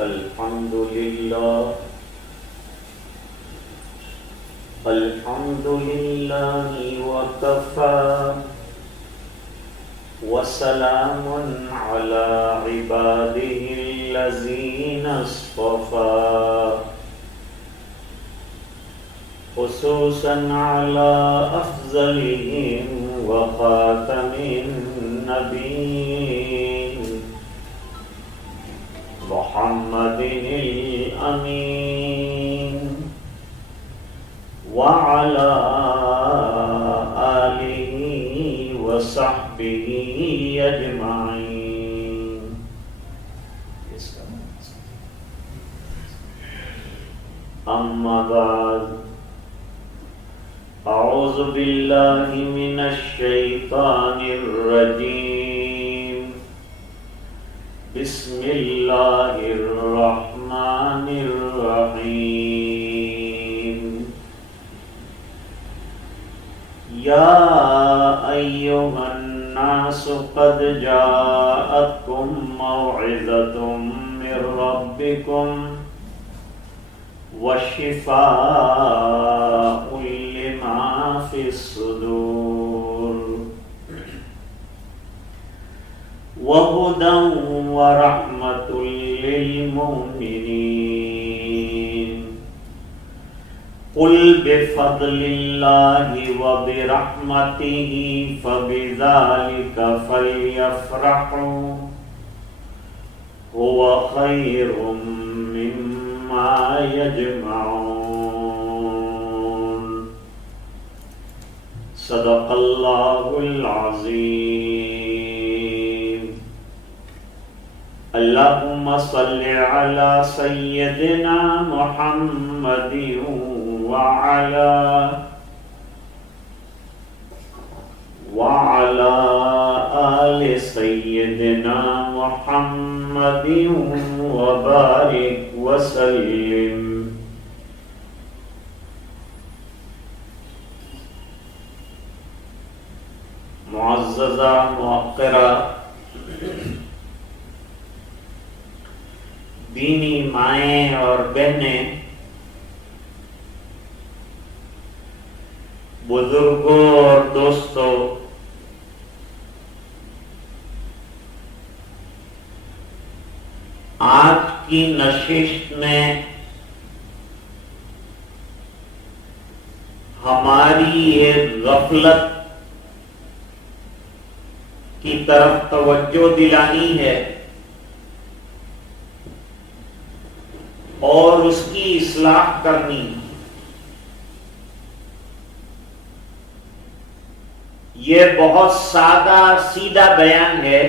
الحمد لله وكفى وسلام على عباده الذين اصطفى خصوصا على أفضلهم وخاتم النبيين محمد الأمين وعلى آله وصحبه أجمعين. أما بعد، أعوذ بالله من الشيطان الرجيم. بسم الله الرحمن الرحيم. يا أيها الناس قد جاءتكم موعظة من ربكم وشفاء لما في الصدور وهدى ورحمة للمؤمنين. قل بفضل الله وبرحمته فبذلك فليفرحوا هو خير مما يجمعون. صدق الله العظيم. اللهم صل على سيدنا محمد وعلى آل سيدنا محمد وبارك وسلم. معززہ موقرہ دینی مائیں اور بہنیں، بزرگوں اور دوستوں، آج کی نشست میں ہماری ایک غفلت کی طرف توجہ دلانی ہے اور اس کی اصلاح کرنی. یہ بہت سادہ سیدھا بیان ہے،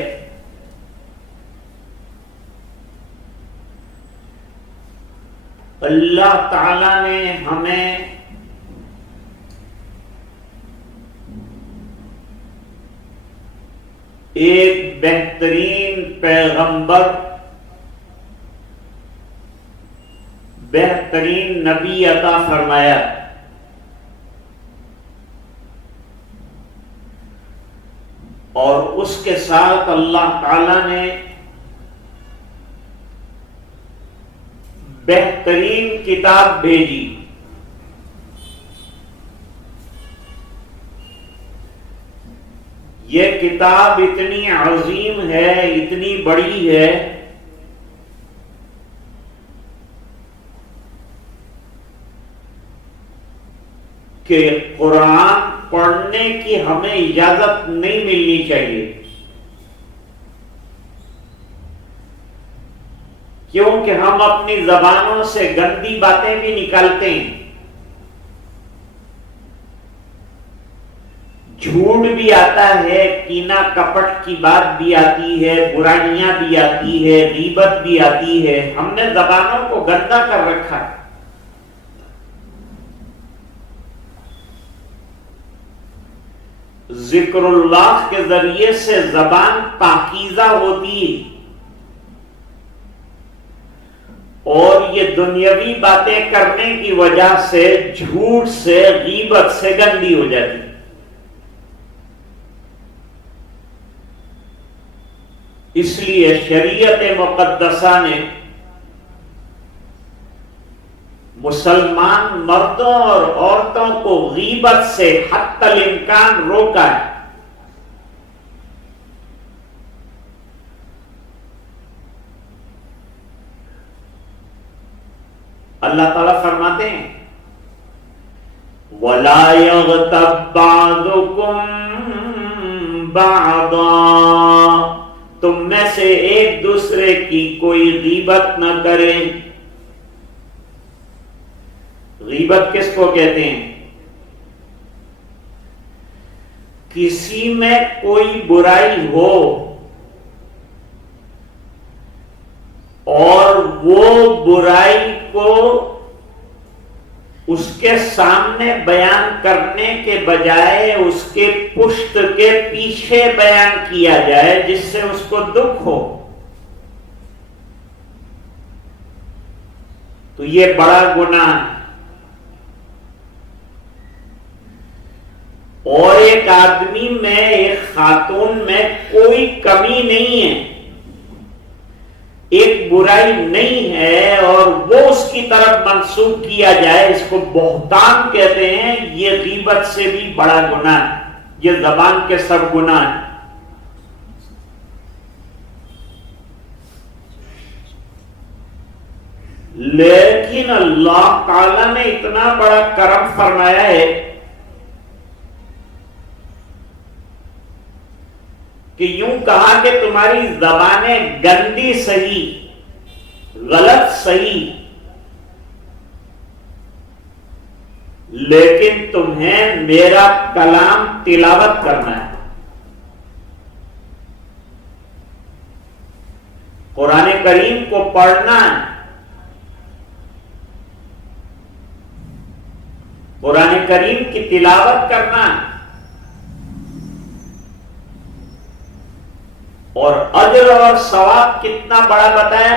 اللہ تعالی نے ہمیں ایک بہترین پیغمبر، بہترین نبی عطا فرمایا. اور اس کے ساتھ اللہ تعالی نے بہترین کتاب بھیجی. یہ کتاب اتنی عظیم ہے، اتنی بڑی ہے کہ قرآن پڑھنے کی ہمیں اجازت نہیں ملنی چاہیے، کیونکہ ہم اپنی زبانوں سے گندی باتیں بھی نکالتے ہیں، جھوٹ بھی آتا ہے، کینہ کپٹ کی بات بھی آتی ہے، برائیاں بھی آتی ہے، غیبت بھی آتی ہے. ہم نے زبانوں کو گندا کر رکھا ہے. ذکر اللہ کے ذریعے سے زبان پاکیزہ ہوتی ہے اور یہ دنیاوی باتیں کرنے کی وجہ سے جھوٹ سے، غیبت سے گندی ہو جاتی. اس لیے شریعت مقدسہ نے مسلمان مردوں اور عورتوں کو غیبت سے حتی الامکان روکا ہے۔ اللہ تعالیٰ فرماتے ہیں وَلَا يَغْتَبْ بَعْضُكُمْ بَعْضًا، تم میں سے ایک دوسرے کی کوئی غیبت نہ کرے۔ غیبت کس کو کہتے ہیں؟ کسی میں کوئی برائی ہو اور وہ برائی کو اس کے سامنے بیان کرنے کے بجائے اس کے پشت کے پیچھے بیان کیا جائے جس سے اس کو دکھ ہو، تو یہ بڑا گناہ ہے۔ اور ایک آدمی میں، ایک خاتون میں کوئی کمی نہیں ہے، ایک برائی نہیں ہے، اور وہ اس کی طرف منسوب کیا جائے، اس کو بہتان کہتے ہیں۔ یہ غیبت سے بھی بڑا گناہ ہے، یہ زبان کے سب گناہ ہیں۔ لیکن اللہ تعالی نے اتنا بڑا کرم فرمایا ہے کہ یوں کہا کہ تمہاری زبانیں گندی صحیح، غلط صحیح، لیکن تمہیں میرا کلام تلاوت کرنا ہے، قرآن کریم کو پڑھنا ہے، قرآن کریم کی تلاوت کرنا ہے، اور اجر اور ثواب کتنا بڑا بتایا؟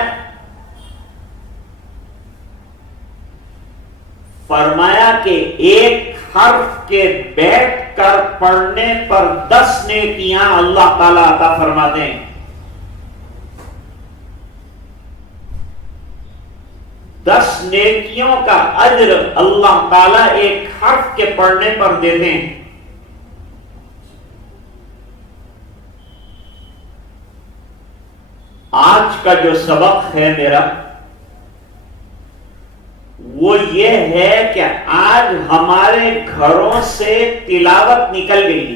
فرمایا کہ ایک حرف کے بیٹھ کر پڑھنے پر 10 نیکیاں اللہ تعالیٰ عطا فرماتے ہیں۔ 10 نیکیوں کا اجر اللہ تعالیٰ ایک حرف کے پڑھنے پر دیتے ہیں۔ آج کا جو سبق ہے میرا وہ یہ ہے کہ آج ہمارے گھروں سے تلاوت نکل گئی،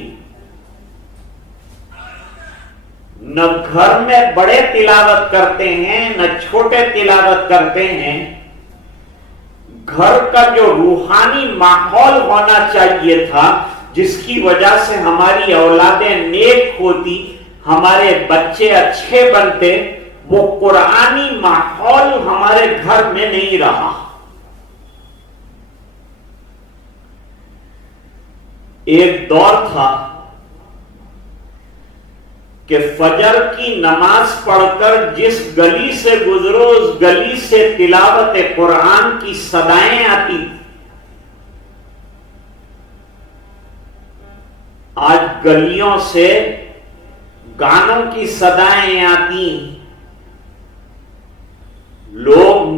نہ گھر میں بڑے تلاوت کرتے ہیں نہ چھوٹے تلاوت کرتے ہیں۔ گھر کا جو روحانی ماحول ہونا چاہیے تھا، جس کی وجہ سے ہماری اولادیں نیک ہوتی، ہمارے بچے اچھے بنتے، وہ قرآنی ماحول ہمارے گھر میں نہیں رہا۔ ایک دور تھا کہ فجر کی نماز پڑھ کر جس گلی سے گزرو اس گلی سے تلاوت قرآن کی صدائیں آتی، آج گلیوں سے گانوں کی صدائیں آتی، لوگ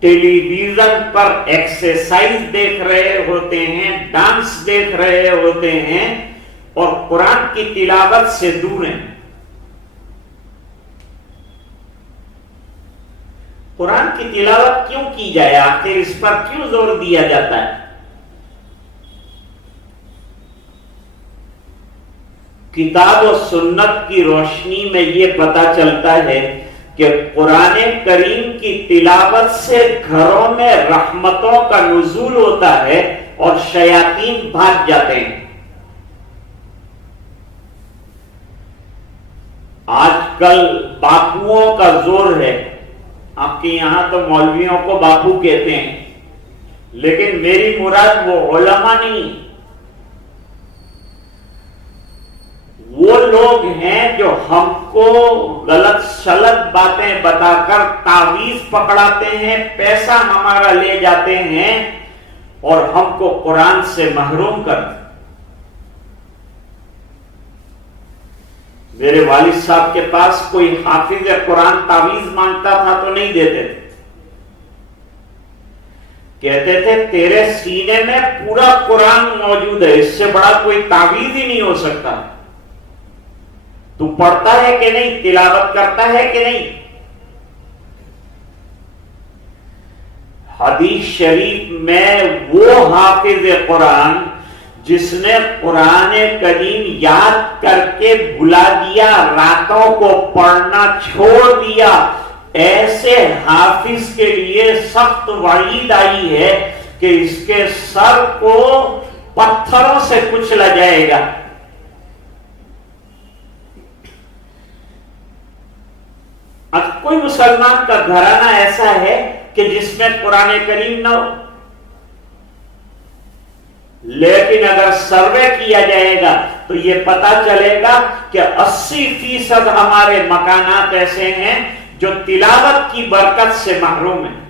ٹیلی ویژن پر ایکسرسائز دیکھ رہے ہوتے ہیں، ڈانس دیکھ رہے ہوتے ہیں، اور قرآن کی تلاوت سے دور ہیں۔ قرآن کی تلاوت کیوں کی جائے؟ آخر اس پر کیوں زور دیا جاتا ہے؟ کتاب و سنت کی روشنی میں یہ پتہ چلتا ہے کہ قرآن کریم کی تلاوت سے گھروں میں رحمتوں کا نزول ہوتا ہے اور شیاطین بھاگ جاتے ہیں۔ آج کل باپوؤں کا زور ہے، آپ کے یہاں تو مولویوں کو باپو کہتے ہیں، لیکن میری مراد وہ علماء نہیں، وہ لوگ ہیں جو ہم کو غلط شلط باتیں بتا کر تعویذ پکڑاتے ہیں، پیسہ ہمارا لے جاتے ہیں اور ہم کو قرآن سے محروم کرتے ہیں۔ میرے والد صاحب کے پاس کوئی حافظ قرآن تعویذ مانگتا تھا تو نہیں دیتے تھے، کہتے تھے تیرے سینے میں پورا قرآن موجود ہے، اس سے بڑا کوئی تعویذ ہی نہیں ہو سکتا، تو پڑھتا ہے کہ نہیں، تلاوت کرتا ہے کہ نہیں؟ حدیث شریف میں وہ حافظ قرآن جس نے قرآن کریم یاد کر کے بھلا دیا، راتوں کو پڑھنا چھوڑ دیا، ایسے حافظ کے لیے سخت وعید آئی ہے کہ اس کے سر کو پتھروں سے کچلا جائے گا۔ اب کوئی مسلمان کا گھرانہ ایسا ہے کہ جس میں قرآن کریم نہ ہو، لیکن اگر سروے کیا جائے گا تو یہ پتا چلے گا کہ 80% ہمارے مکانات ایسے ہیں جو تلاوت کی برکت سے محروم ہیں۔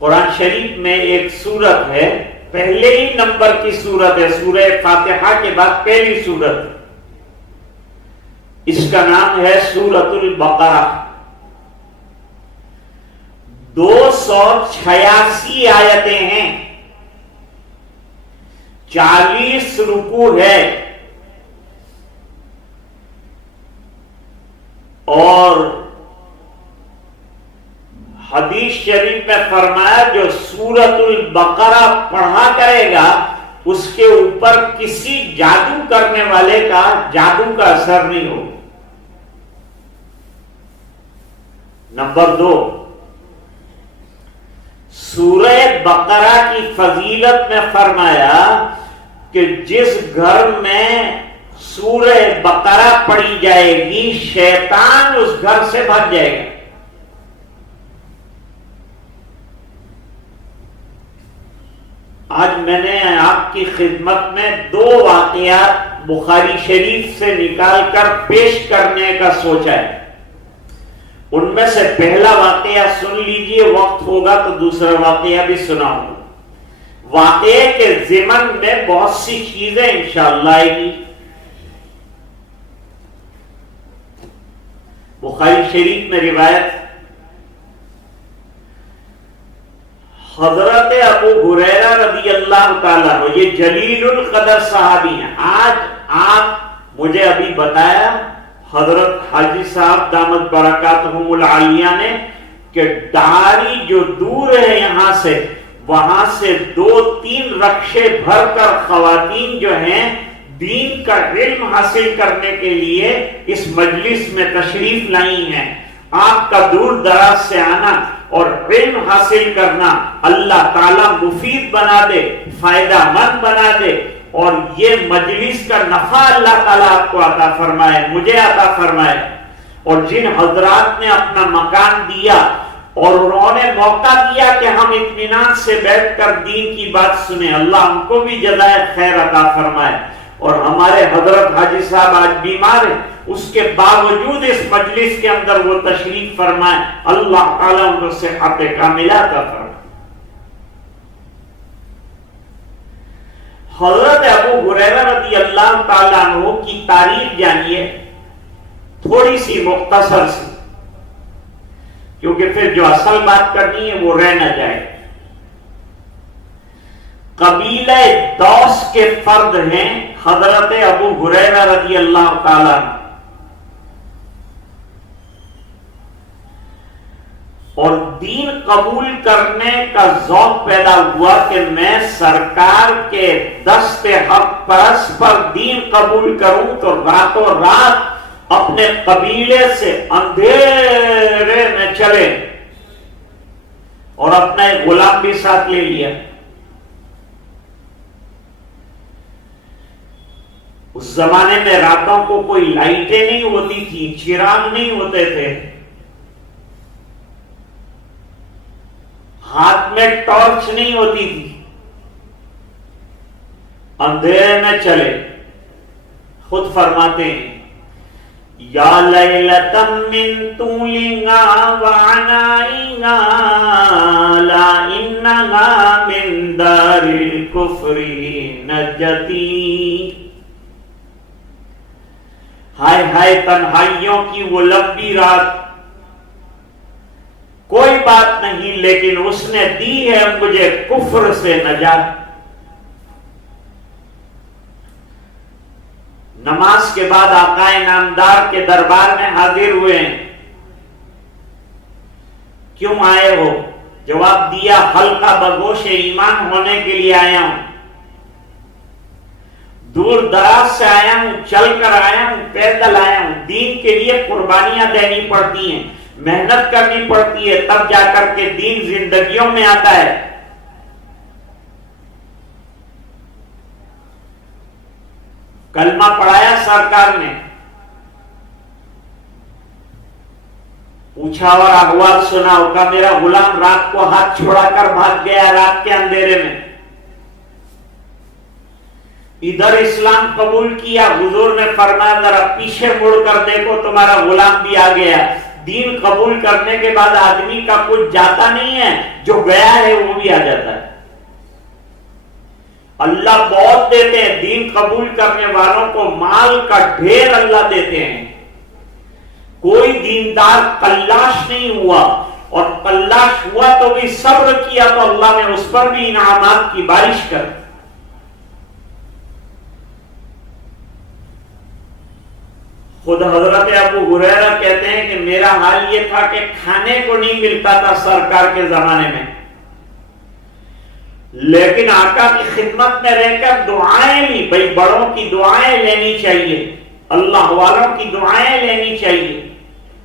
قرآن شریف میں ایک سورت ہے، پہلے ہی نمبر کی سورت ہے، سورہ فاتحہ کے بعد پہلی سورت، اس کا نام ہے سورۃ البقرہ۔ 286 آیتیں ہیں، 40 رکوع ہے، اور حدیث شریف میں فرمایا جو سورۃ البقرہ پڑھا کرے گا اس کے اوپر کسی جادو کرنے والے کا جادو کا اثر نہیں ہو۔ نمبر 2، سورہ بقرہ کی فضیلت میں فرمایا کہ جس گھر میں سورہ بقرہ پڑھی جائے گی شیطان اس گھر سے بھاگ جائے گا۔ آج میں نے آپ کی خدمت میں 2 واقعات بخاری شریف سے نکال کر پیش کرنے کا سوچا ہے۔ ان میں سے پہلا واقعہ سن لیجئے، وقت ہوگا تو دوسرا واقعہ بھی سناؤں گا۔ واقعے کے ضمن میں بہت سی چیزیں انشاءاللہ آئے گی۔ بخاری شریف میں روایت، حضرت ابو ہریرہ رضی اللہ تعالیٰ عنہ، یہ جلیل القدر صحابی ہیں۔ آج آپ مجھے ابھی بتایا حضرت حاجی صاحب دامت برکاتہم العالیہ نے کہ داری جو دور ہے یہاں سے، وہاں سے 2-3 رکشے بھر کر خواتین جو ہیں دین کا علم حاصل کرنے کے لیے اس مجلس میں تشریف لائی ہیں۔ آپ کا دور دراز سے آنا اور علم حاصل کرنا اللہ تعالیٰ مفید بنا دے، فائدہ مند بنا دے، اور یہ مجلس کا نفع اللہ تعالیٰ آپ کو عطا فرمائے، مجھے عطا فرمائے۔ اور جن حضرات نے اپنا مکان دیا اور انہوں نے موقع دیا کہ ہم اطمینان سے بیٹھ کر دین کی بات سنیں، اللہ ان کو بھی جزائے خیر عطا فرمائے۔ اور ہمارے حضرت حاجی صاحب آج بیمار ہیں، اس کے باوجود اس مجلس کے اندر وہ تشریف فرمائے، اللہ تعالیٰ ان کو صحت کاملہ عطا فرمائے۔ حضرت ابو ہریرہ رضی اللہ تعالیٰ عنہ کی تاریخ جانیے، تھوڑی سی مختصر سی، کیونکہ پھر جو اصل بات کرنی ہے وہ رہ نہ جائے۔ قبیلہ دوس کے فرد ہیں حضرت ابو ہریرہ رضی اللہ تعالیٰ عنہ، اور دین قبول کرنے کا ذوق پیدا ہوا کہ میں سرکار کے دست حق پرست پر دین قبول کروں تو راتوں رات اپنے قبیلے سے اندھیرے میں چلے اور اپنا ایک غلام بھی ساتھ لے لیا۔ اس زمانے میں راتوں کو کوئی لائٹیں نہیں ہوتی تھی، چراغ نہیں ہوتے تھے، ہاتھ میں ٹارچ نہیں ہوتی تھی، اندھیرے میں چلے۔ خود فرماتے ہیں یا لیلۃ من طولنا وعنائنا لا انہا من دار الکفر نجتی۔ ہائے ہائے تنہائیوں کی وہ لمبی رات، کوئی بات نہیں، لیکن اس نے دی ہے مجھے کفر سے نجات۔ نماز کے بعد آقا نامدار کے دربار میں حاضر ہوئے ہیں۔ کیوں آئے ہو؟ جواب دیا، حلقہ بگوش ایمان ہونے کے لیے آیا ہوں، دور دراز سے آیا ہوں، چل کر آیا ہوں، پیدل آیا ہوں۔ دین کے لیے قربانیاں دینی پڑتی ہیں، محنت کرنی پڑتی ہے، تب جا کر کے دین زندگیوں میں آتا ہے۔ کلمہ پڑھایا سرکار نے، پوچھا اور احوال سنا، کہ میرا غلام رات کو ہاتھ چھوڑا کر بھاگ گیا رات کے اندھیرے میں، ادھر اسلام قبول کیا۔ حضور نے فرمایا ذرا پیچھے مڑ کر دیکھو، تمہارا غلام بھی آ گیا۔ دین قبول کرنے کے بعد آدمی کا کچھ جاتا نہیں ہے، جو گیا ہے وہ بھی آ جاتا ہے۔ اللہ بہت دیتے ہیں، دین قبول کرنے والوں کو مال کا ڈھیر اللہ دیتے ہیں۔ کوئی دیندار قلاش نہیں ہوا، اور قلاش ہوا تو بھی صبر کیا تو اللہ نے اس پر بھی انعامات کی بارش کر۔ خود حضرت ابو ہریرہ کہتے ہیں کہ میرا حال یہ تھا کہ کھانے کو نہیں ملتا تھا سرکار کے زمانے میں، لیکن آقا کی خدمت میں رہ کر دعائیں لی۔ بھئی بڑوں کی دعائیں لینی چاہیے، اللہ والوں کی دعائیں لینی چاہیے،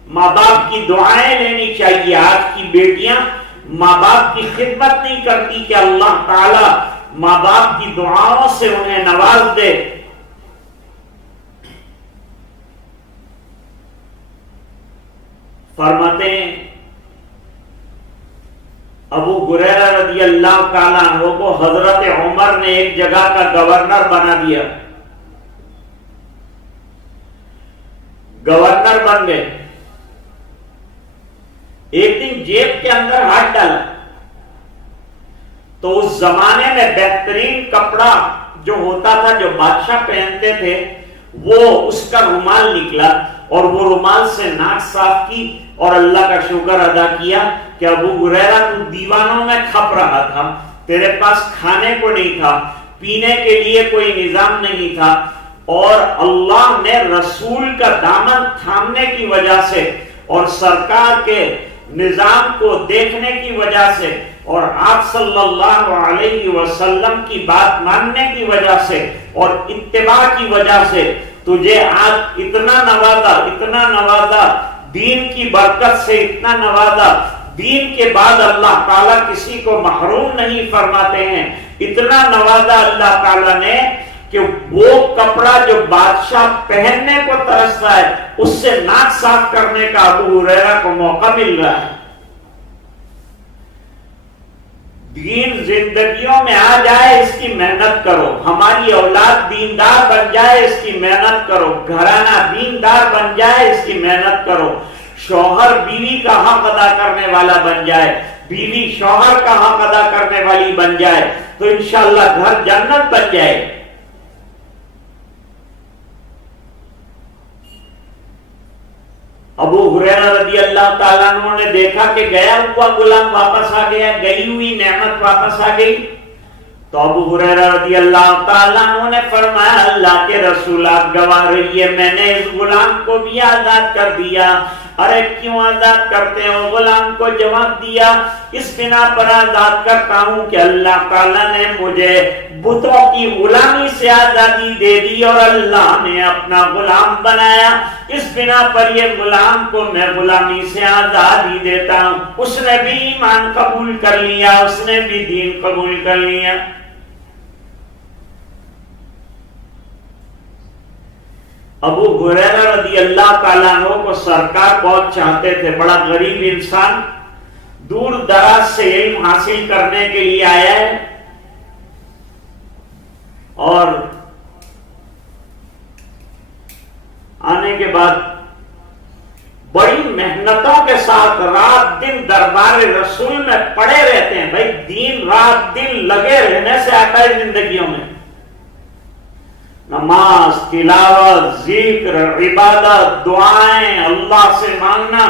ماں باپ کی دعائیں لینی چاہیے۔ آج کی بیٹیاں ماں باپ کی خدمت نہیں کرتی کہ اللہ تعالی ماں باپ کی دعاؤں سے انہیں نواز دے۔ فرماتے ہیں ابو ہریرہ رضی اللہ تعالیٰ عنہ کو حضرت عمر نے ایک جگہ کا گورنر بنا دیا، گورنر بن گئے۔ ایک دن جیب کے اندر ہاتھ ڈالا تو اس زمانے میں بہترین کپڑا جو ہوتا تھا، جو بادشاہ پہنتے تھے، وہ اس کا رومال نکلا، اور وہ رومال سے ناک صاف کی اور اللہ کا شکر ادا کیا کہ ابو ہریرہ تو دیوانوں میں کھپ رہا تھا، تیرے پاس کھانے کو نہیں تھا، پینے کے لیے کوئی نظام نہیں تھا، اور اللہ نے رسول کا دامن تھامنے کی وجہ سے اور سرکار کے نظام کو دیکھنے کی وجہ سے اور آپ صلی اللہ علیہ وسلم کی بات ماننے کی وجہ سے اور اتباع کی وجہ سے تجھے آج اتنا نوازا، دین کی برکت سے اتنا نوازا۔ دین کے بعد اللہ تعالیٰ کسی کو محروم نہیں فرماتے ہیں، اتنا نوازا اللہ تعالیٰ نے کہ وہ کپڑا جو بادشاہ پہننے کو ترستا ہے، اس سے ناک صاف کرنے کا ابو ہریرہ کو موقع مل رہا ہے۔ دین زندگیوں میں آ جائے، اس کی محنت کرو، ہماری اولاد دیندار بن جائے، اس کی محنت کرو، گھرانہ دیندار بن جائے، اس کی محنت کرو، شوہر بیوی کا حق ادا کرنے والا بن جائے، بیوی شوہر کا حق ادا کرنے والی بن جائے، تو انشاءاللہ گھر جنت بن جائے۔ ابو ہریرہ رضی اللہ تعالیٰ عنہ نے دیکھا کہ گیا ہوا غلام واپس آ گیا، گئی ہوئی نعمت واپس آ گئی، تو ابو ہریرہ رضی اللہ تعالیٰ عنہ نے فرمایا اللہ کے رسول آپ گواہ رہیے، میں نے اس غلام کو بھی آزاد کر دیا۔ ارے کیوں آزاد کرتے ہو؟ غلام کو جواب دیا، اس بنا پر آزاد کرتا ہوں کہ اللہ تعالیٰ نے مجھے بتوں کی غلامی سے آزادی دے دی اور اللہ نے اپنا غلام بنایا، اس بنا پر یہ غلام کو میں غلامی سے آزادی دیتا ہوں۔ اس نے بھی ایمان قبول کر لیا، اس نے بھی دین قبول کر لیا۔ ابو ہریرہ رضی اللہ تعالیٰ عنہ کو سرکار بہت چاہتے تھے، بڑا غریب انسان، دور دراز سے علم حاصل کرنے کے لیے آیا ہے، اور آنے کے بعد بڑی محنتوں کے ساتھ رات دن دربار رسول میں پڑے رہتے ہیں۔ بھائی دین رات دن لگے رہنے سے آتا ہے زندگیوں میں، نماز، تلاوت، ذکر، عبادت، دعائیں، اللہ سے مانگنا،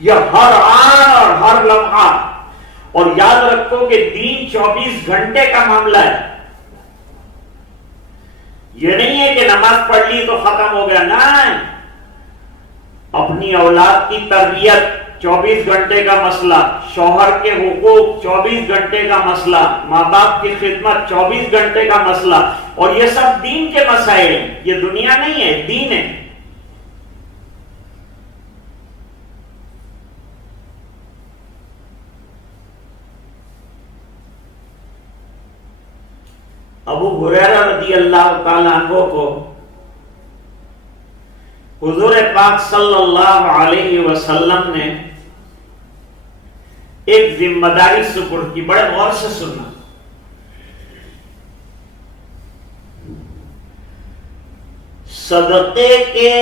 یہ ہر آن اور ہر لمحہ. اور یاد رکھو کہ دین 24 گھنٹے کا معاملہ ہے. یہ نہیں ہے کہ نماز پڑھ لی تو ختم ہو گیا. نہیں، اپنی اولاد کی تربیت 24 گھنٹے کا مسئلہ، شوہر کے حقوق 24 گھنٹے کا مسئلہ، ماں باپ کی خدمت 24 گھنٹے کا مسئلہ. اور یہ سب دین کے مسائل ہیں. یہ دنیا نہیں ہے، دین ہے. ابو ہریرہ رضی اللہ تعالیٰ عنہ کو حضور پاک صلی اللہ علیہ وسلم نے ایک ذمہ داری سپرد کی. بڑے غور سے سننا. صدقے کے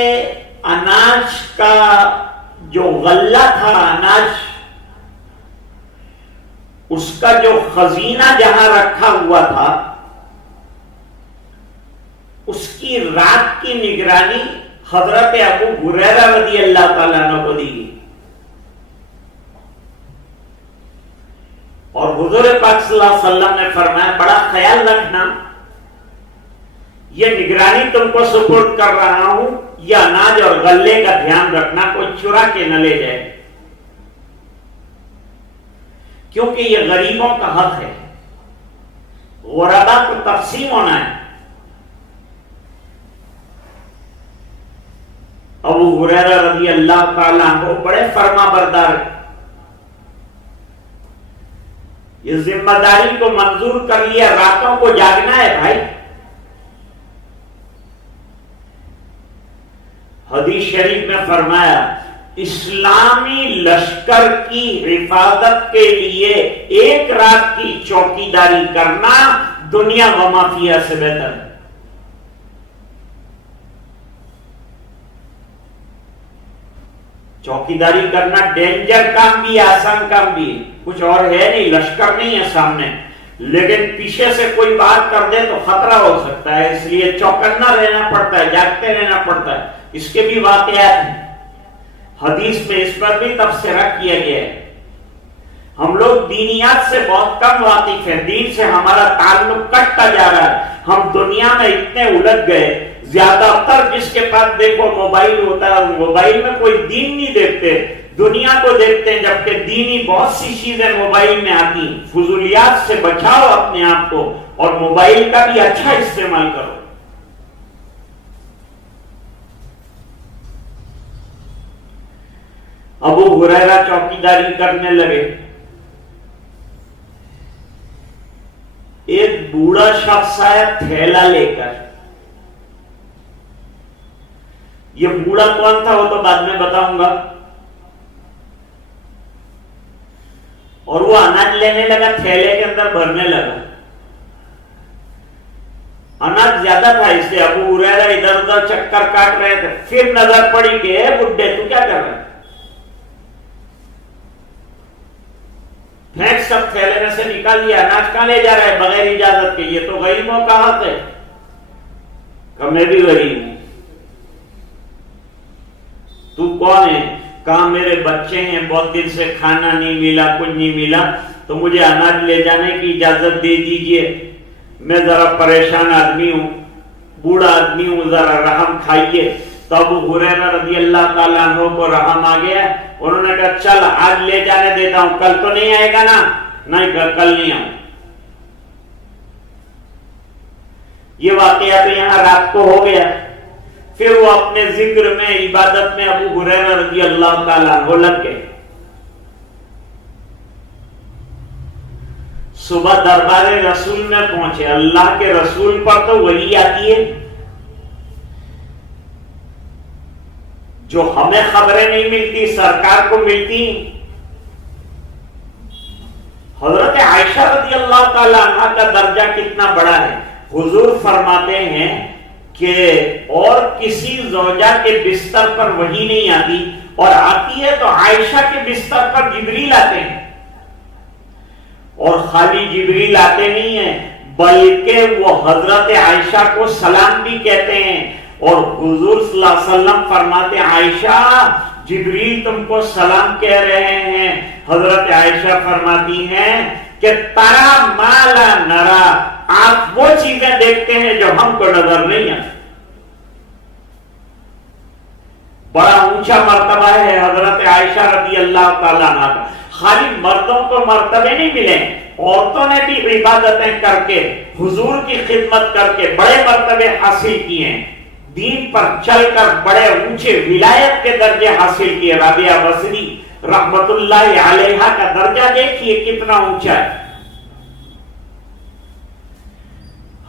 اناج کا جو غلہ تھا، اناج، اس کا جو خزینہ جہاں رکھا ہوا تھا، اس کی رات کی نگرانی حضرت ابو ہریرہ رضی اللہ تعالیٰ عنہ کو دی گئی. اور حضور پاک صلی اللہ علیہ وسلم نے فرمایا بڑا خیال رکھنا، یہ نگرانی تم کو سپرد کر رہا ہوں، یہ اناج اور غلے کا دھیان رکھنا کوئی چرا کے نہ لے جائے، کیونکہ یہ غریبوں کا حق ہے. غربا کو تقسیم ہونا ہے. ابو ہریرہ رضی اللہ تعالیٰ عنہ بڑے فرما بردار، یہ ذمہ داری کو منظور کر لیا. راتوں کو جاگنا ہے بھائی. حدیث شریف میں فرمایا اسلامی لشکر کی حفاظت کے لیے ایک رات کی چوکیداری کرنا دنیا و ما فیہا سے بہتر ہے. چوکیداری کرنا ڈینجر کام بھی ہے، آسان کام بھی ہے. کچھ اور ہے نہیں، لشکر نہیں ہے سامنے، لیکن پیچھے سے کوئی بات کر دے تو خطرہ ہو سکتا ہے. اس لیے چوکنا رہنا پڑتا ہے، جاگتے رہنا پڑتا ہے. اس کے بھی واقعات ہیں حدیث میں، اس پر بھی تبصرہ کیا گیا ہے. ہم لوگ دینیات سے بہت کم واقف ہیں، دین سے ہمارا تعلق کٹتا جا رہا ہے. ہم دنیا میں اتنے الجھ گئے، زیادہ تر جس کے پاس دیکھو موبائل ہوتا ہے، اور موبائل میں کوئی دین نہیں دیکھتے، دنیا کو دیکھتے ہیں. جبکہ دینی بہت سی چیزیں موبائل میں آتی ہیں. فضولیات سے بچاؤ اپنے آپ کو، اور موبائل کا بھی اچھا استعمال کرو. ابو ہریرہ چوکیداری کرنے لگے. ایک بوڑھا شخص آیا تھیلا لے کر. یہ بوڑھا کون تھا وہ تو بعد میں بتاؤں گا. اور وہ اناج لینے لگا، تھیلے کے اندر بھرنے لگا. اناج زیادہ تھا، اس لیے ابو ہریرہ ادھر ادھر چکر کاٹ رہے تھے. پھر نظر پڑی کہ اے بڈھے تو کیا کر رہا ہے؟ پھینک سب تھیلے میں سے نکال لیا. اناج کہاں لے جا رہا ہے بغیر اجازت کے؟ یہ تو غریبوں کا حق ہے. کہ میں بھی غریب ہوں. تو کون ہے؟ کہا میرے بچے ہیں، بہت دن سے کھانا نہیں ملا، کچھ نہیں ملا، تو مجھے اناج لے جانے کی اجازت دے دیجئے. میں ذرا پریشان آدمی ہوں، بوڑھا آدمی ہوں، ذرا رحم کھائیے. تو ابو ہریرہ رضی اللہ تعالیٰ عنہ کو رحم آ گیا. انہوں نے کہا چل آج لے جانے دیتا ہوں، کل تو نہیں آئے گا نا؟ نہیں، کل نہیں آؤں. یہ واقعہ تو یہاں رات کو ہو گیا. پھر وہ اپنے ذکر میں، عبادت میں ابو ہریرہ رضی اللہ تعالیٰ عنہ لگ گئے. صبح دربار رسول میں پہنچے. اللہ کے رسول پر تو وحی آتی ہے جو ہمیں خبریں نہیں ملتی، سرکار کو ملتی. حضرت عائشہ رضی اللہ تعالی عنہ کا درجہ کتنا بڑا ہے. حضور فرماتے ہیں کہ اور کسی زوجہ کے بستر پر وحی نہیں آتی، اور آتی ہے تو عائشہ کے بستر پر جبریل آتے ہیں. اور خالی جبریل آتے نہیں ہیں، بلکہ وہ حضرت عائشہ کو سلام بھی کہتے ہیں. اور حضور صلی اللہ علیہ وسلم فرماتے ہیں عائشہ جبریل تم کو سلام کہہ رہے ہیں. حضرت عائشہ فرماتی ہیں کہ ترا مالا نرا، آپ وہ چیزیں دیکھتے ہیں جو ہم کو نظر نہیں آتی. بڑا اونچا مرتبہ ہے حضرت عائشہ رضی اللہ تعالیٰ عنہ کا. خالی مردوں کو مرتبے نہیں ملے، عورتوں نے بھی عبادتیں کر کے حضور کی خدمت کر کے بڑے مرتبے حاصل کیے ہیں. دین پر چل کر بڑے اونچے ولایت کے درجے حاصل کیے. رابعہ بصری رحمت اللہ علیہا کا درجہ دیکھیے کتنا اونچا ہے.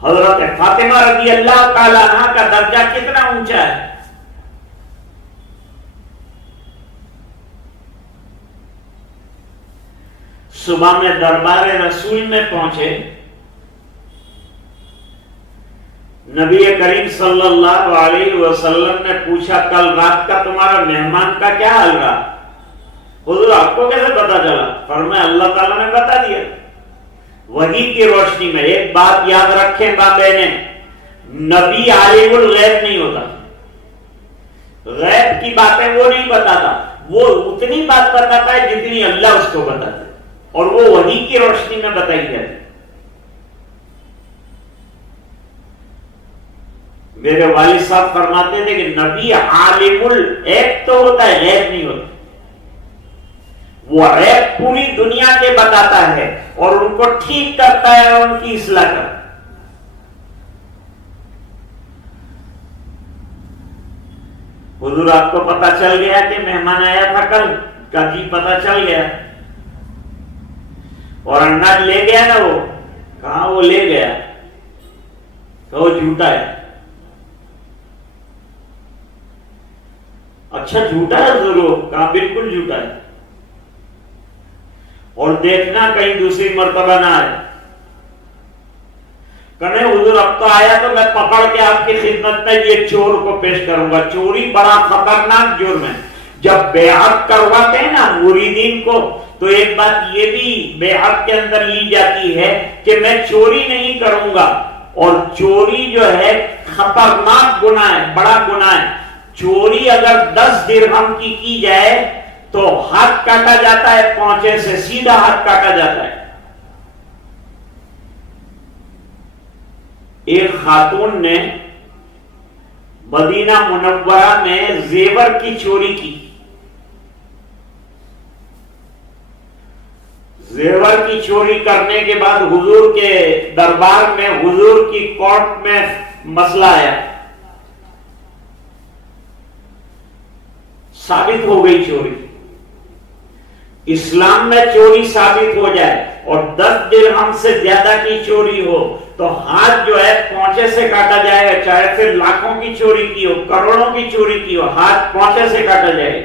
حضرت فاطمہ رضی اللہ تعالیٰ عنہ کا درجہ کتنا اونچا ہے. صبح میں دربار رسول میں پہنچے. نبی کریم صلی اللہ علیہ وسلم نے پوچھا کل رات کا تمہارا مہمان کا کیا حال رہا؟ حضور آپ کو کیسے پتا چلا؟ فرمایا اللہ تعالیٰ نے بتا دیا. وحی کی روشنی میں. ایک بات یاد رکھیں ماں بہنیں، نبی عالم الغیب نہیں ہوتا. غیب کی باتیں وہ نہیں بتاتا، وہ اتنی بات بتاتا ہے جتنی اللہ اس کو بتاتا ہے، اور وہ وحی کی روشنی میں بتائی جاتی. میرے والد صاحب فرماتے تھے کہ نبی عالم الغیب تو ہوتا ہے، غیب نہیں ہوتا. وہ غیب پوری دنیا کے بتاتا ہے اور ان کو ٹھیک کرتا ہے اور ان کی اصلاح کرتا ہے. حضور آپ کو پتا چل گیا کہ مہمان آیا تھا کل کا؟ جی پتا چل گیا. اور انڈا لے گیا نا؟ وہ کہاں وہ لے گیا؟ تو وہ جھوٹا ہے. اچھا جھوٹا ہے ضرور؟ کہاں بالکل جھوٹا ہے. اور دیکھنا کہیں دوسری مرتبہ نہ آئے. کہنے حضور اب تو آیا تو میں پکڑ کے آپ کی خدمت میں یہ چور کو پیش کروں گا. چوری بڑا خطرناک جرم ہے. جب بیعت کرواتے ہیں نا مریدین کو تو ایک بات یہ بھی بیعت کے اندر لی جاتی ہے کہ میں چوری نہیں کروں گا. اور چوری جو ہے خطرناک گناہ ہے، بڑا گناہ ہے. چوری اگر 10 درہم کی جائے تو ہاتھ کاٹا جاتا ہے، پونچے سے سیدھا ہاتھ کاٹا جاتا ہے. ایک خاتون نے مدینہ منورہ میں زیور کی چوری کی. زیور کی چوری کرنے کے بعد حضور کے دربار میں، حضور کی کورٹ میں مسئلہ آیا. ثابت ہو گئی چوری. اسلام میں چوری ثابت ہو جائے اور 10 درہم سے زیادہ کی چوری ہو تو ہاتھ جو ہے پونچے سے کاٹا جائے گا. چاہے پھر لاکھوں کی چوری کی ہو، کروڑوں کی چوری کی ہو، ہاتھ پونچے سے کاٹا جائے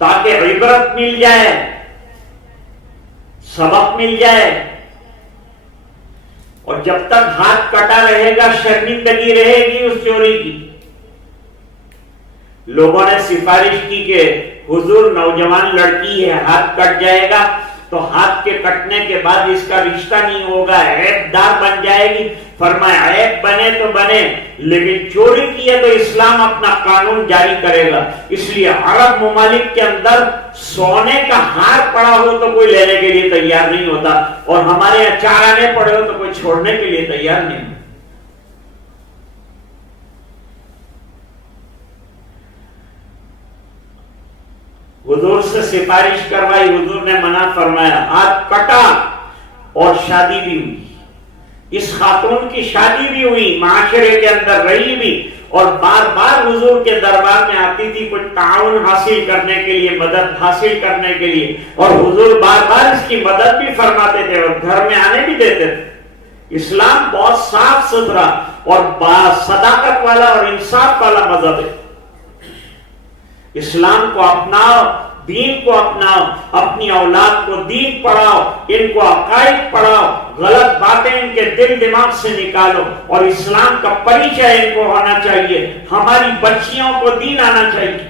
تاکہ عبرت مل جائے، سبق مل جائے. اور جب تک ہاتھ کٹا رہے گا شرمندگی رہے گی اس چوری کی. لوگوں نے سفارش کی کہ حضور نوجوان لڑکی ہے، ہاتھ کٹ جائے گا تو ہاتھ کے کٹنے کے بعد اس کا رشتہ نہیں ہوگا، عیب دار بن جائے گی. فرمایا عیب بنے تو بنے، لیکن چوری کی ہے تو اسلام اپنا قانون جاری کرے گا. اس لیے عرب ممالک کے اندر سونے کا ہار پڑا ہو تو کوئی لینے کے لیے تیار نہیں ہوتا، اور ہمارے یہاں 4 آنے پڑے ہو تو کوئی چھوڑنے کے لیے تیار نہیں. حضور سے سفارش کروائی، حضور نے منع فرمایا، ہاتھ کٹا اور شادی بھی ہوئی. اس خاتون کی شادی بھی ہوئی، معاشرے کے اندر رہی بھی، اور بار بار حضور کے دربار میں آتی تھی کچھ تعاون حاصل کرنے کے لیے، مدد حاصل کرنے کے لیے، اور حضور بار بار اس کی مدد بھی فرماتے تھے اور گھر میں آنے بھی دیتے تھے. اسلام بہت صاف ستھرا اور صداقت والا اور انصاف والا مذہب ہے. اسلام کو اپناؤ، دین کو اپناؤ، اپنی اولاد کو دین پڑھاؤ، ان کو عقائد پڑھاؤ، غلط باتیں ان کے دل دماغ سے نکالو، اور اسلام کا پریچے ان کو ہونا چاہیے. ہماری بچیوں کو دین آنا چاہیے.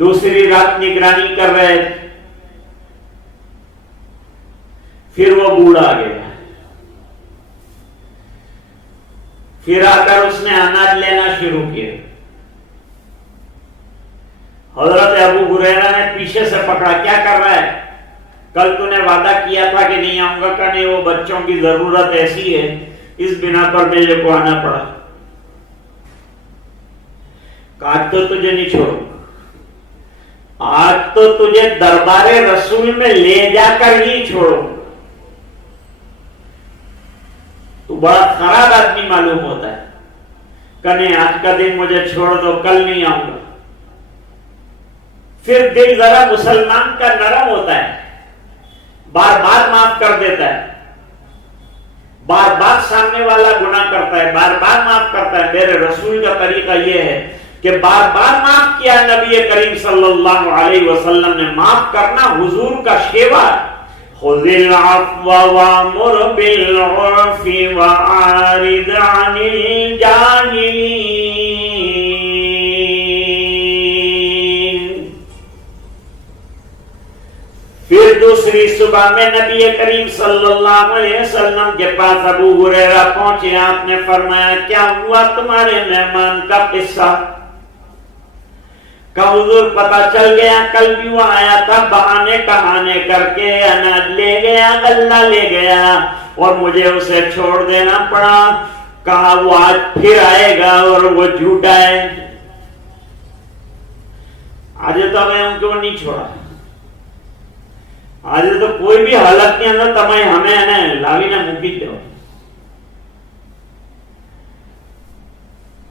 دوسری رات نگرانی کر رہے تھے، پھر وہ بوڑھا گیا. پھر آ کر اس نے اناج لینا شروع کیا. حضرت ابو ہریرہ نے پیچھے سے پکڑا, کیا کر رہا ہے؟ کل تو نے وعدہ کیا تھا کہ نہیں آؤں گا. کہ نہیں, وہ بچوں کی ضرورت ایسی ہے, اس بنا پر میرے کو آنا پڑا. آج تو تجھے نہیں چھوڑوں, آج تو تجھے دربار رسول میں لے جا کر ہی چھوڑوں. تو بڑا خراب آدمی معلوم ہوتا ہے. کہ نہیں, آج کا دن مجھے چھوڑ دو, کل نہیں آؤں گا. پھر دل ذرا مسلمان کا نرم ہوتا ہے, بار بار معاف کر دیتا ہے, بار بار سامنے والا گناہ کرتا ہے, بار بار معاف کرتا ہے. میرے رسول کا طریقہ یہ ہے کہ بار بار معاف کیا. نبی کریم صلی اللہ علیہ وسلم نے معاف کرنا حضور کا شیوا. خذ العفو وامر بالعرف واعرض عن الجاہلین. پھر دوسری صبح میں نبی کریم صلی اللہ علیہ وسلم کے پاس ابو ہریرہ پہنچے. آپ نے فرمایا, کیا ہوا تمہارے مہمان کا قصہ؟ کہ حضور پتا چل گیا, کل بھی وہ آیا تھا, بہانے کہانے کر کے اناج لے گیا, غلہ لے گیا, اور مجھے اسے چھوڑ دینا پڑا. کہا وہ آج پھر آئے گا اور وہ جھوٹا ہے. آج تو میں ان کو نہیں چھوڑا. آج تو کوئی بھی حالت کے اندر تمہیں ہمیں لاوی نہ مکی دو.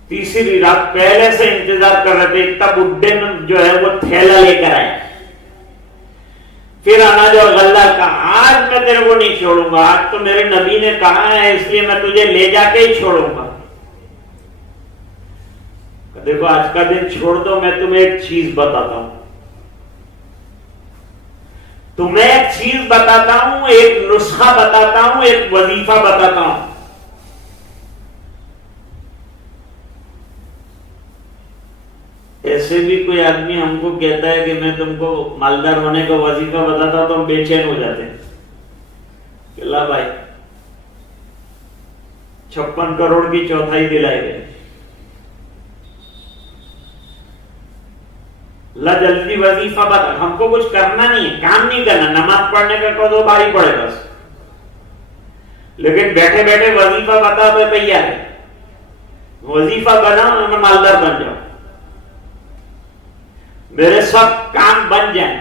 تیسری رات پہلے سے انتظار کر رہے تھے, تب بڈھے جو ہے وہ تھیلا لے کر آئے. پھر اناج اور غلہ کا, آج میں تیرے کو نہیں چھوڑوں گا, آج تو میرے نبی نے کہا ہے اس لیے میں تجھے لے جا کے ہی چھوڑوں گا. دیکھو آج کا دن چھوڑ دو, میں تمہیں ایک چیز بتاتا ہوں, تمہیں ایک چیز بتاتا ہوں, ایک نسخہ بتاتا ہوں, ایک وظیفہ بتاتا ہوں. ایسے بھی کوئی آدمی ہم کو کہتا ہے کہ میں تم کو مالدار ہونے کا وظیفہ بتاتا ہوں تو ہم بے چین ہو جاتے ہیں کہ لا بھائی 56 کروڑ کی چوتھائی دلائے گئے, لا جلدی وظیفہ بتا. ہم کو کچھ کرنا نہیں ہے, کام نہیں کرنا, نماز پڑھنے کا کو دو بھاری پڑے بس, لیکن بیٹھے بیٹھے وظیفہ بتا تو تیار ہے. وظیفہ بناؤ, میں مالدار بن جاؤں, میرے سب کام بن جائیں.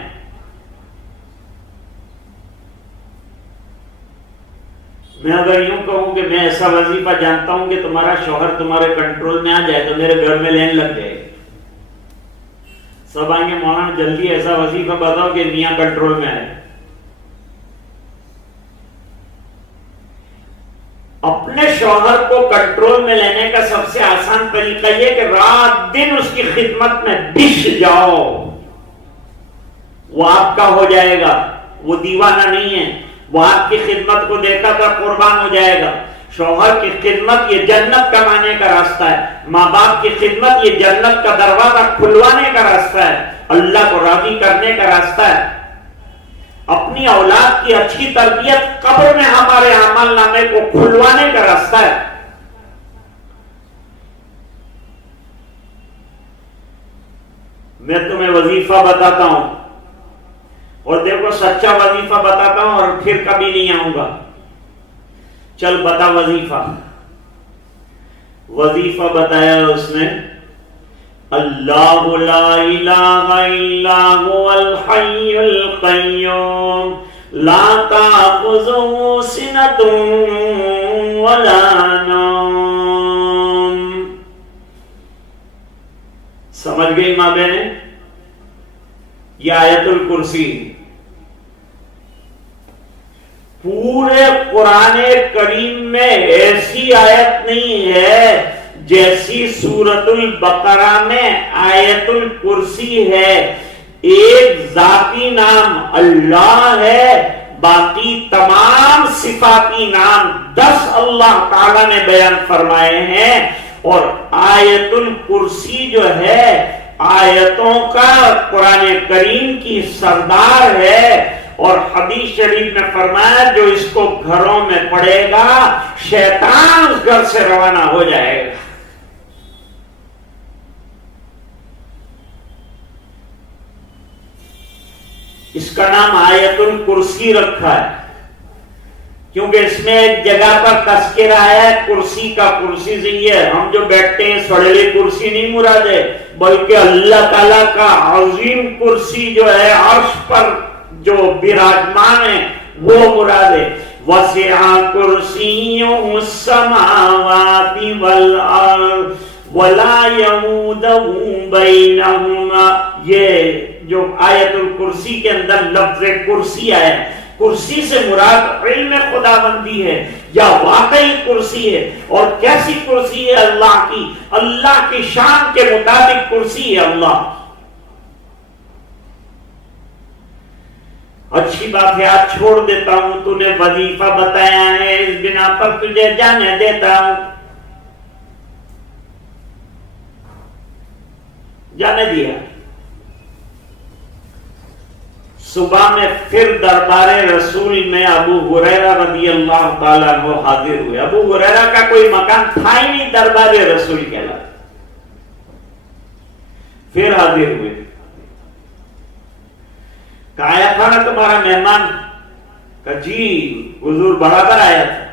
میں اگر یوں کہوں کہ میں ایسا وظیفہ جانتا ہوں کہ تمہارا شوہر تمہارے کنٹرول میں آ جائے تو میرے گھر میں لین لگ جائے. سب آئیں گے, مولانا جلدی ایسا وظیفہ بتاؤ کہ میاں کنٹرول میں آئے. اپنے شوہر کو کنٹرول میں لینے کا سب سے آسان طریقہ یہ کہ رات دن اس کی خدمت میں بچ جاؤ, وہ آپ کا ہو جائے گا. وہ دیوانہ نہیں ہے, وہ آپ کی خدمت کو دیکھا کر قربان ہو جائے گا. شوہر کی خدمت یہ جنت کمانے کا راستہ ہے, ماں باپ کی خدمت یہ جنت کا دروازہ کھلوانے کا راستہ ہے, اللہ کو راضی کرنے کا راستہ ہے. اپنی اولاد کی اچھی تربیت قبر میں ہمارے عمل نامے کو کھلوانے کا راستہ ہے. میں تمہیں وظیفہ بتاتا ہوں, اور دیکھو سچا وظیفہ بتاتا ہوں, اور پھر کبھی نہیں آؤں گا. چل بتا وظیفہ. وظیفہ بتایا اس نے, اللہ لا الہ الا هو الحی القیوم لا تأخذه سنۃ ولا نوم. سمجھ گئی ماں بہنیں؟ یہ آیت الکرسی پورے قرآن کریم میں ایسی آیت نہیں ہے جیسی سورۃ البقرہ میں آیت الکرسی ہے. ایک ذاتی نام اللہ ہے, باقی تمام صفاتی نام 10 اللہ تعالی نے بیان فرمائے ہیں. اور آیت الکرسی جو ہے آیتوں کا قرآن کریم کی سردار ہے, اور حدیث شریف میں فرمایا جو اس کو گھروں میں پڑے گا شیطان اس گھر سے روانہ ہو جائے گا. اس کا نام آیت الکرسی رکھا ہے کیونکہ اس میں ایک جگہ پر تذکرہ ہے کرسی کا. کرسی سے یہ ہم جو بیٹھتے ہیں سڑیلی کرسی نہیں مراد ہے بلکہ اللہ تعالیٰ کا عظیم کرسی جو ہے عرش پر جو براجمان ہے وہ مراد ہے. وسع کرسیہ السماوات والارض ولا یؤودہ بینہما. یہ جو آیت الکرسی کے اندر لفظ کرسی آیا ہے کرسی سے مراد علم خداوندی ہے یا واقعی کرسی ہے. اور کیسی کرسی ہے؟ اللہ کی شان کے مطابق کرسی ہے اللہ. اچھی بات ہے آج چھوڑ دیتا ہوں تو نے وظیفہ بتایا ہے اس بنا پر تجھے جانے دیتا ہوں. جانے دیا. صبح میں پھر دربار رسول میں ابو ہریرہ رضی اللہ تعالیٰ عنہ حاضر ہوئے. ابو ہریرہ کا کوئی مکان تھا ہی نہیں دربار رسول کے علاوہ. پھر حاضر ہوئے. کہا تھا نا تمہارا مہمان؟ کہا جی حضور برابر آیا تھا.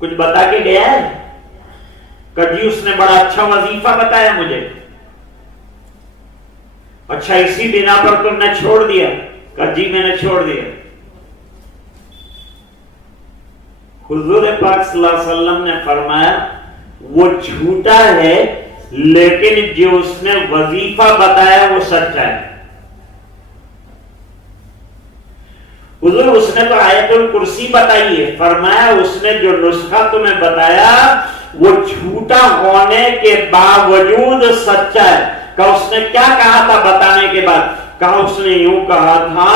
کچھ بتا کے گیا ہے؟ کہا جی اس نے بڑا اچھا وظیفہ بتایا مجھے. اچھا اسی بنا پر تم نے چھوڑ دیا؟ کہا جی میں نے چھوڑ دیا. حضور پاک صلی اللہ علیہ وسلم نے فرمایا وہ جھوٹا ہے لیکن جو اس نے وظیفہ بتایا وہ سچا ہے. حضور اس نے تو آیت الکرسی بتائی ہے. فرمایا اس نے جو نسخہ تمہیں بتایا وہ جھوٹا ہونے کے باوجود سچا ہے. کہا اس نے کیا کہا تھا بتانے کے بعد؟ کہا اس نے یوں کہا تھا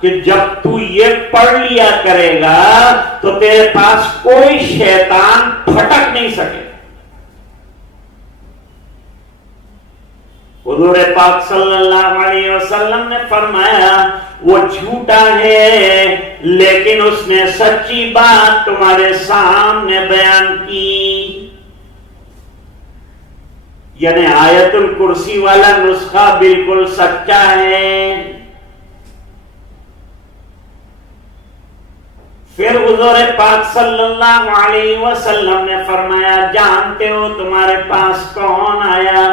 کہ جب تو یہ پڑھ لیا کرے گا تو تیرے پاس کوئی شیطان پھٹک نہیں سکے. حضور پاک صلی اللہ علیہ وسلم نے فرمایا وہ جھوٹا ہے لیکن اس نے سچی بات تمہارے سامنے بیان کی. یعنی آیت الکرسی والا نسخہ بالکل سچا ہے. پھر حضور پاک صلی اللہ علیہ وسلم نے فرمایا جانتے ہو تمہارے پاس کون آیا؟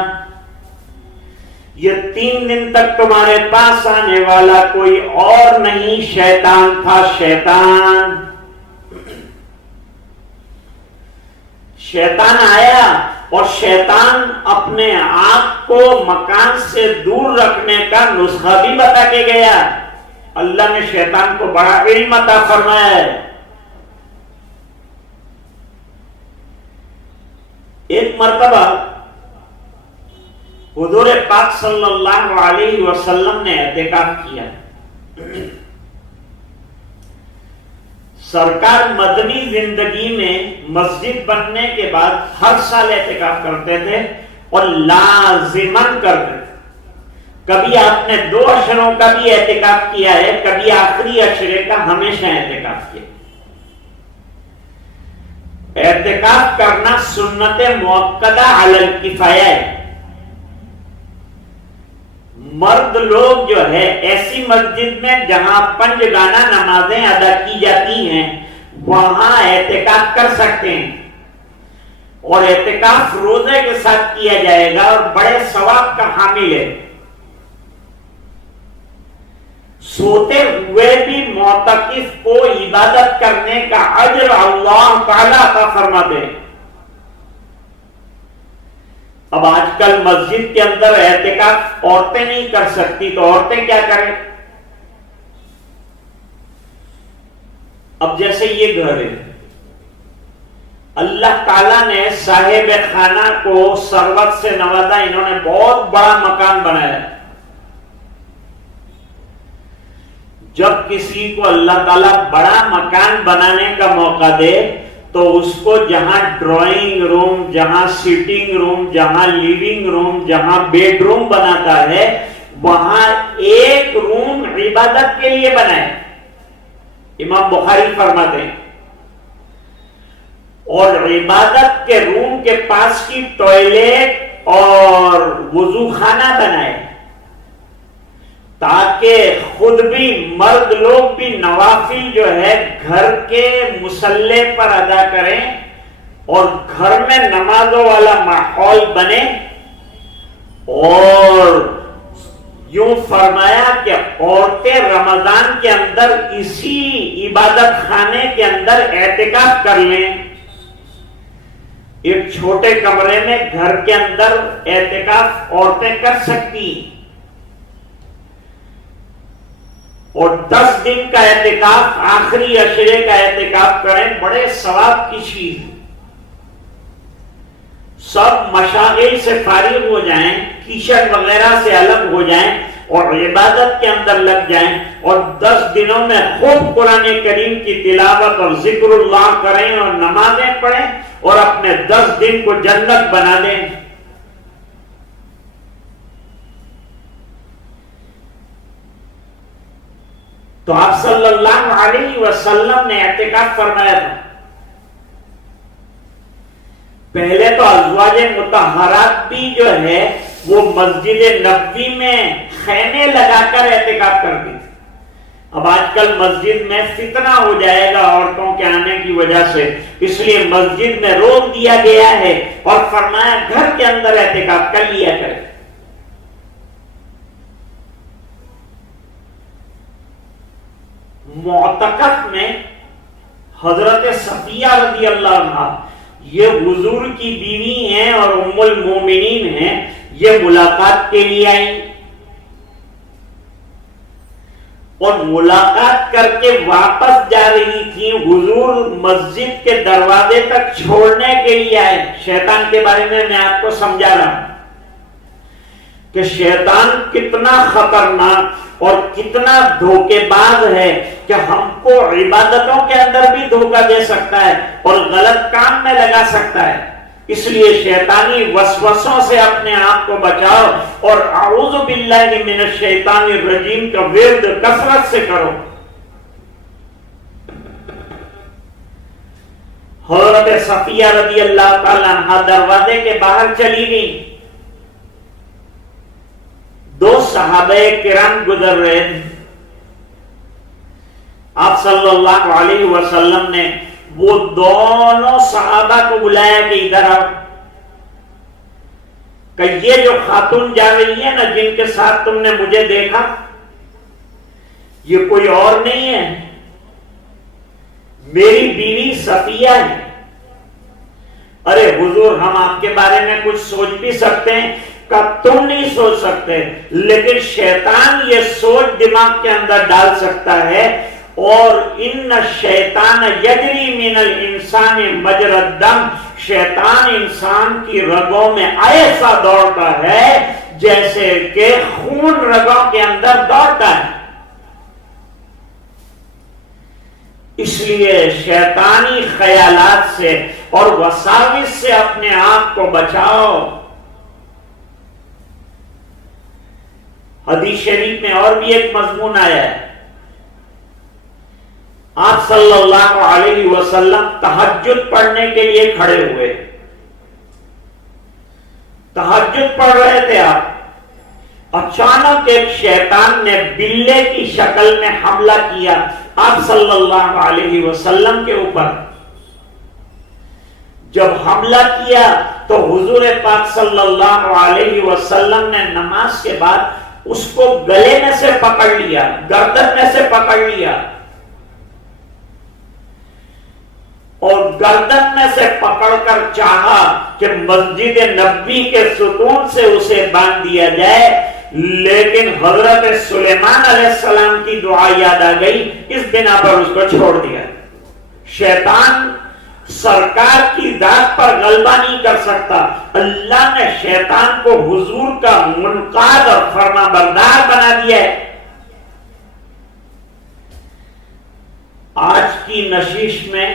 یہ 3 دن تک تمہارے پاس آنے والا کوئی اور نہیں شیطان تھا. شیطان آیا اور شیطان اپنے آپ کو مکان سے دور رکھنے کا نسخہ بھی بتا کے گیا. اللہ نے شیطان کو بڑا علم عطا فرمایا ہے. ایک مرتبہ حضور پاک صلی اللہ علیہ وسلم نے اعتکاف کیا. سرکار مدنی زندگی میں مسجد بننے کے بعد ہر سال اعتکاف کرتے تھے اور لازماً کرتے تھے. کبھی آپ نے 2 اشروں کا بھی اعتکاف کیا ہے, کبھی آخری اشرے کا ہمیشہ اعتکاف کیا. اعتکاف کرنا سنت مؤکدہ علی الکفایہ ہے. مرد لوگ جو ہے ایسی مسجد میں جہاں 5 گانا نمازیں ادا کی جاتی ہیں وہاں اعتکاف کر سکتے ہیں, اور اعتکاف روزے کے ساتھ کیا جائے گا اور بڑے ثواب کا حامل ہے. سوتے ہوئے بھی معتکف کو عبادت کرنے کا اجر اللہ تعالیٰ عطا فرما دے. اب آج کل مسجد کے اندر اعتکاف عورتیں نہیں کر سکتی تو عورتیں کیا کریں؟ اب جیسے یہ گھر ہے, اللہ تعالیٰ نے صاحب خانہ کو ثروت سے نوازا, انہوں نے بہت بڑا مکان بنایا. جب کسی کو اللہ تعالیٰ بڑا مکان بنانے کا موقع دے تو اس کو جہاں ڈرائنگ روم, جہاں سیٹنگ روم, جہاں لیونگ روم, جہاں بیڈ روم بناتا ہے وہاں ایک روم عبادت کے لیے بنا ہے، امام بخاری فرماتے ہیں، اور عبادت کے روم کے پاس کی ٹوائلٹ اور وضو خانہ بنائے تاکہ خود بھی مرد لوگ بھی نوافل جو ہے گھر کے مصلے پر ادا کریں اور گھر میں نمازوں والا ماحول بنے۔ اور یوں فرمایا کہ عورتیں رمضان کے اندر اسی عبادت خانے کے اندر اعتکاف کر لیں، ایک چھوٹے کمرے میں گھر کے اندر اعتکاف عورتیں کر سکتی، اور 10 دن کا اعتکاف، آخری عشرے کا اعتکاف کریں، بڑے ثواب کی چیز۔ سب مشاغل سے فارغ ہو جائیں، کیچڑ وغیرہ سے الگ ہو جائیں اور عبادت کے اندر لگ جائیں، اور 10 دنوں میں خوب قرآن کریم کی تلاوت اور ذکر اللہ کریں اور نمازیں پڑھیں اور اپنے 10 دن کو جنت بنا دیں۔ تو آپ صلی اللہ علیہ وسلم نے اعتکاف فرمایا تھا۔ پہلے تو ازواج مطہرات بھی جو ہے وہ مسجد نبوی میں خیمے لگا کر اعتکاف کرتی تھی۔ اب آج کل مسجد میں فتنہ ہو جائے گا عورتوں کے آنے کی وجہ سے، اس لیے مسجد میں روک دیا گیا ہے اور فرمایا گھر کے اندر اعتکاف کر لیا کرے۔ معتکف میں حضرت صفیہ رضی اللہ عنہ، یہ حضور کی بیوی ہیں اور ام المومنین ہیں، یہ ملاقات کے لیے آئیں اور ملاقات کر کے واپس جا رہی تھی، حضور مسجد کے دروازے تک چھوڑنے کے لیے آئے۔ شیطان کے بارے میں آپ کو سمجھا رہا ہوں کہ شیطان کتنا خطرناک اور کتنا دھوکے باز ہے کہ ہم کو عبادتوں کے اندر بھی دھوکہ دے سکتا ہے اور غلط کام میں لگا سکتا ہے۔ اس لیے شیطانی وسوسوں سے اپنے آپ کو بچاؤ اور اعوذ باللہ من الشیطان الرجیم کا ورد کثرت سے کرو۔ حضرت صفیہ رضی اللہ تعالی عنہا دروازے کے باہر چلی گئی، 2 صحابہ کرام گزر رہے تھے۔ آپ صلی اللہ علیہ وسلم نے وہ دونوں صحابہ کو بلایا کہ ادھر آؤ، کہ یہ جو خاتون جا رہی ہے نا جن کے ساتھ تم نے مجھے دیکھا، یہ کوئی اور نہیں ہے، میری بیوی صفیہ ہے۔ ارے حضور ہم آپ کے بارے میں کچھ سوچ بھی سکتے ہیں کہ تم نہیں سوچ سکتے، لیکن شیطان یہ سوچ دماغ کے اندر ڈال سکتا ہے، اور ان الشیطان یجری من الانسان مجرى الدم، شیطان انسان کی رگوں میں ایسا دوڑتا ہے جیسے کہ خون رگوں کے اندر دوڑتا ہے۔ اس لیے شیطانی خیالات سے اور وساوس سے اپنے آپ کو بچاؤ۔ حدیث شریف میں اور بھی ایک مضمون آیا ہے، آپ صلی اللہ علیہ وسلم تہجد پڑھنے کے لیے کھڑے ہوئے، تہجد پڑھ رہے تھے آپ، اچانک ایک شیطان نے بلے کی شکل میں حملہ کیا آپ صلی اللہ علیہ وسلم کے اوپر۔ جب حملہ کیا تو حضور پاک صلی اللہ علیہ وسلم نے نماز کے بعد اس کو گلے میں سے پکڑ لیا، گردن میں سے پکڑ لیا، اور گردن میں سے پکڑ کر چاہا کہ مسجد نبوی کے ستون سے اسے باندھ دیا جائے، لیکن حضرت سلیمان علیہ السلام کی دعا یاد آ گئی، اس بنا پر اس کو چھوڑ دیا۔ شیطان سرکار کی ذات پر غلبہ نہیں کر سکتا، اللہ نے شیطان کو حضور کا منقاد اور فرما بردار بنا دیا ہے۔ آج کی نشیش میں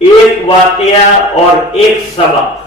ایک واقعہ اور ایک سبق،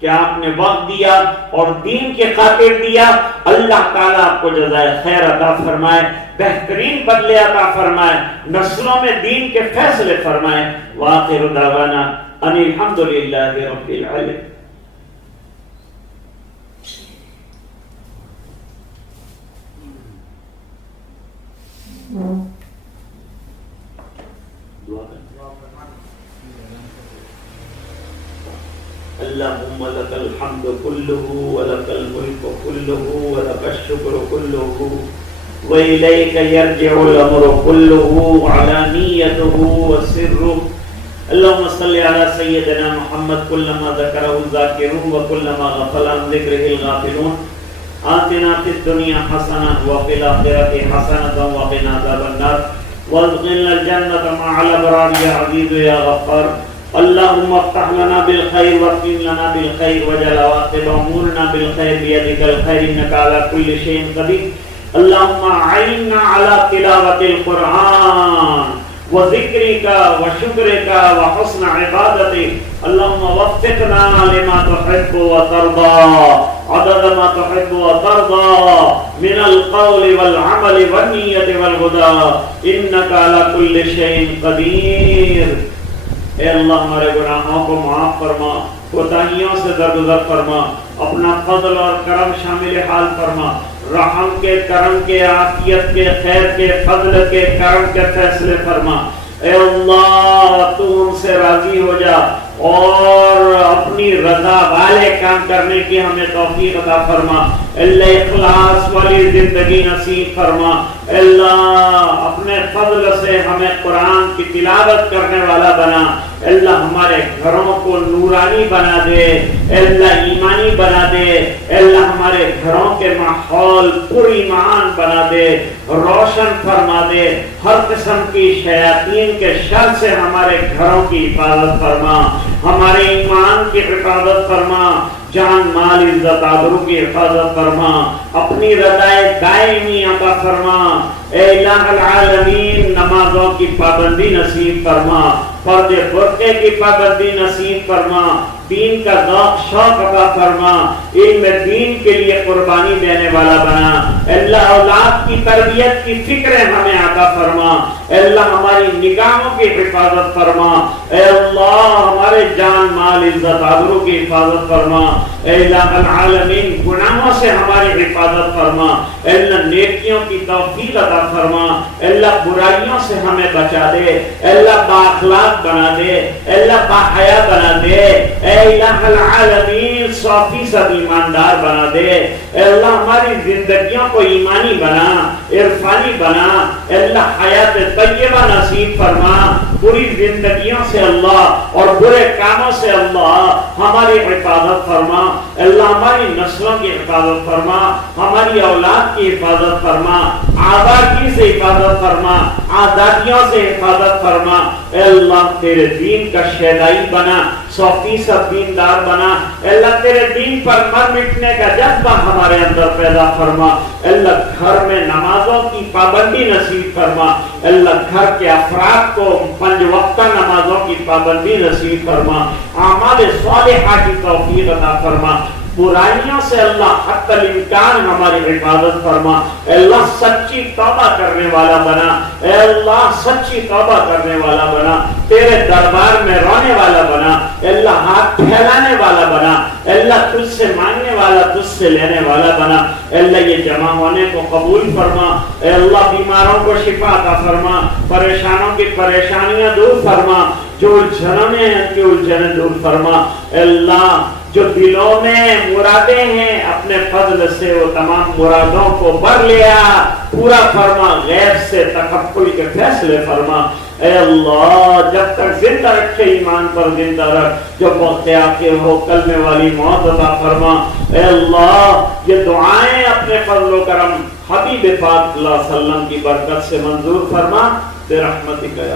کہ آپ نے وقت دیا اور دین کے خاطر دیا. اللہ تعالیٰ آپ کو جزائے خیر عطا فرمائے, بہترین بدلے عطا فرمائے, نسلوں میں دین کے فیصلے فرمائے. وآخر دعوانا ان الحمدللہ رب العالمین. اللهم لك الحمد كله ولك الملك كله ولك الشكر كله وإليك يرجع الأمر كله علانيته وسره. اللهم صل على سيدنا محمد كلما ذكره الذاكرون وكلما غفل عن ذكره الغافلون. آتنا في الدنيا حسنة وفي الآخرة حسنة وقنا عذاب النار وادخلنا الجنة مع الأبرار يا عزيز يا غفار. اللهم افتح لنا بالخير واختم لنا بالخير واجعل عواقب امورنا بالخير بيدك الخير انك على كل شيء قدير. اللهم اعنا على تلاوة القرآن وذكرك وشكرك وحسن عبادتك. اللهم وفقنا لما تحب وترضى عدد ما تحب وترضى من القول والعمل والنية والهدى انك على كل شيء قدير. اے اللہ ہمارے گناہوں کو معاف فرما, کوتاہیوں سے درگزر فرما, اپنا فضل اور کرم شامل حال فرما, رحم کے, کرم کے, عافیت کے, خیر کے, فضل کے, کرم کے فیصلے فرما. اے اللہ تو ان سے راضی ہو جا اور اپنی رضا والے کام کرنے کی ہمیں توفیق عطا فرما. اللہ اخلاص والی زندگی نصیب فرما. اللہ اپنے فضل سے ہمیں قرآن کی تلاوت کرنے والا بنا. اللہ ہمارے گھروں کو نورانی بنا دے, اللہ ایمانی بنا دے, اللہ ہمارے گھروں کے ماحول پر ایمان بنا دے, روشن فرما دے. ہر قسم کی شیاطین کے شر سے ہمارے گھروں کی حفاظت فرما, ہمارے ایمان کی حفاظت فرما, جان مال عزت آبرو کی حفاظت فرما, اپنی رضائے دائمی عطا فرما. اے الہ العالمین نمازوں کی پابندی نصیب فرما, پردے برقعے کی پابندی نصیب فرما, دین کا ذوق شوق عطا فرما, علم دین کے لیے قربانی دینے والا بنا. اللہ اولاد کی تربیت کی فکریں ہمیں عطا فرما. اللہ ہماری نگاہوں کی حفاظت فرما. اے اللہ ہمارے جان مال عزت آبرو کی حفاظت فرما. اے الہ العالمین گناہوں سے ہماری حفاظت فرما. اللہ نیکیوں کی توفیق عطا فرما. اللہ برائیوں سے ہمیں بچا دے. اللہ بااخلاق بنا دے. اللہ باحیا بنا دے. اے الہ العالمین 100% ایماندار بنا دے. اے اللہ ہماری زندگیوں کو ایمانی بنا, عرفانی بنا. اے اللہ حیات طیبہ نصیب فرما. بری زندگیوں سے اللہ اور برے کاموں سے اللہ ہماری حفاظت فرما. اللہ ہماری نسلوں کی حفاظت فرما, ہماری اولاد کی حفاظت فرما, آبادی سے حفاظت فرما, آزادیوں سے حفاظت فرما. اے اللہ تیرے دین کا شیدائی بنا, 100% دیندار بنا. اللہ تیرے دین پر مر مٹنے کا جذبہ ہمارے اندر پیدا فرما. اللہ گھر میں نمازوں کی پابندی نصیب فرما. اللہ گھر کے افراد کو 5 وقتہ نمازوں کی پابندی نصیب فرما. اعمال صالحہ کی توفیق عطا فرما. برائیوں سے اللہ حتی الامکان ہماری حفاظت فرما. اے اللہ سچی توبہ کرنے والا بنا. اے اللہ سچی توبہ کرنے والا بنا. تیرے دربار میں رونے والا بنا. اے اللہ ہاتھ پھیلانے والا بنا. اے اللہ تجھ سے مانگنے والا, تجھ سے لینے والا بنا. اے اللہ یہ جمع ہونے کو قبول فرما. اے اللہ بیماروں کو شفا عطا فرما, پریشانوں کی پریشانیاں دور فرما, جو الجھنیں ہیں کہ الجھنیں دور فرما. اے اللہ جو دلوں میں مرادیں ہیں اپنے فضل سے وہ تمام مرادوں کو بھر لیا, پورا فرما. غیب سے تکفل کے فیصلے فرما. اے اللہ جب تک زندہ رکھے ایمان پر زندہ رکھ, جو وقت آتے ہو کلمے والی موت عطا فرما. اے اللہ یہ دعائیں اپنے فضل و کرم حبیب پاک صلی اللہ علیہ وسلم کی برکت سے منظور فرما. برحمتک